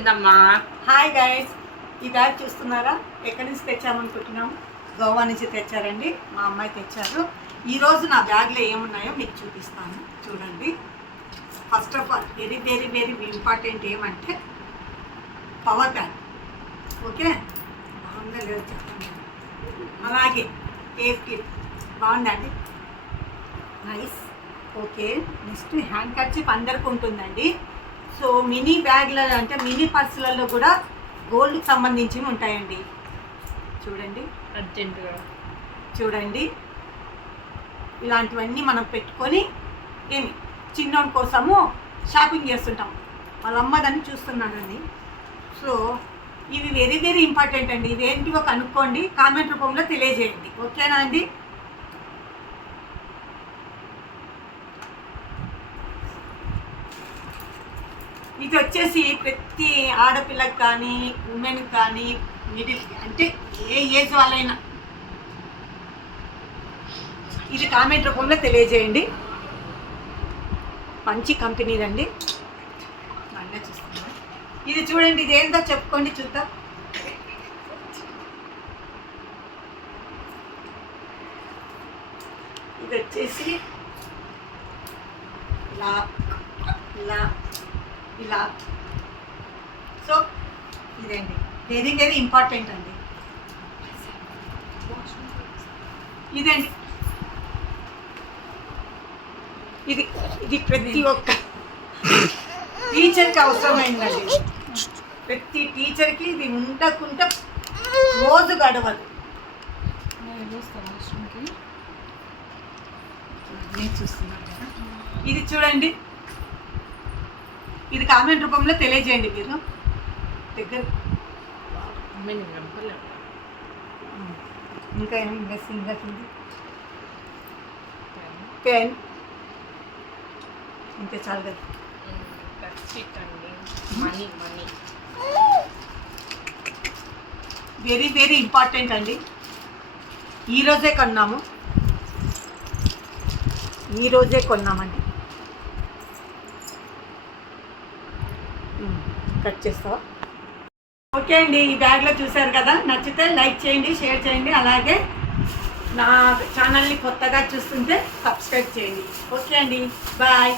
పెద్దమ్మా. Hi guys, ఈ bag చూస్తున్నారా? ఎక్కడి నుంచి తెచ్చామనుకుంటున్నాం? గోవా నుంచి తెచ్చారండి, మా అమ్మాయి తెచ్చారు. ఈరోజు నా బ్యాగ్లో ఏమున్నాయో మీకు చూపిస్తాను, చూడండి. First of all very very very important ఏమంటే పవర్ బ్యాంక్. ఓకే, బాగుందా లేదు చెప్పండి. అలాగే టేప్ క్లిప్ బాగుందండి, nice. Okay, next hand kerchief అందరికి ఉంటుందండి. సో మినీ బ్యాగ్ల అంటే మినీ పర్సులలో కూడా గోల్డ్కి సంబంధించినవి ఉంటాయండి. చూడండి, అర్జెంటుగా చూడండి, ఇలాంటివన్నీ మనం పెట్టుకొని ఏమి చిన్నోడి కోసము షాపింగ్ చేస్తుంటాం. వాళ్ళ అమ్మదని చూస్తున్నానండి. సో ఇవి వెరీ వెరీ ఇంపార్టెంట్ అండి. ఇవేంటివో కనుక్కోండి, కామెంట్ రూపంలో తెలియజేయండి. ఓకేనా అండి? ఇది వచ్చేసి ప్రతి ఆడపిల్లకి కానీ ఉమెన్కి కానీ మిడిల్ అంటే ఏ ఏజ్ వాళ్ళైనా ఇది కామెంట్ రూపంలో తెలియజేయండి. మంచి కంపెనీదండి, అన్నీ చూస్తున్నా. ఇది చూడండి, ఇది ఏంటో చెప్పుకోండి చూద్దాం. ఇది వచ్చేసి ఇలా ఇలా ఇలా. సో ఇదండి వెరీ వెరీ ఇంపార్టెంట్ అండి. ఇదండి, ఇది ఇది ప్రతి ఒక్క టీచర్కి అవసరమైందండి. ప్రతి టీచర్కి ఇది ఉండకుండా రోజు గడవదు. నేను చూస్తున్నాను కదా, ఇది చూడండి. ఇది కామెంట్ రూపంలో తెలియజేయండి మీరు. దగ్గర ఇంకా ఏం బ్లెస్సింగ్ ఉంది? పెన్ ఇంతే చాలు కదా. Money money very very important అండి. ఈరోజే కొన్నామండి. కట్ చేస్తావా? ఓకే అండి, ఈ బ్యాగ్లో చూసారు కదా. నచ్చితే లైక్ చేయండి, షేర్ చేయండి. అలాగే నా ఛానల్ని కొత్తగా చూస్తుంటే సబ్స్క్రైబ్ చేయండి. ఓకే అండి, బాయ్.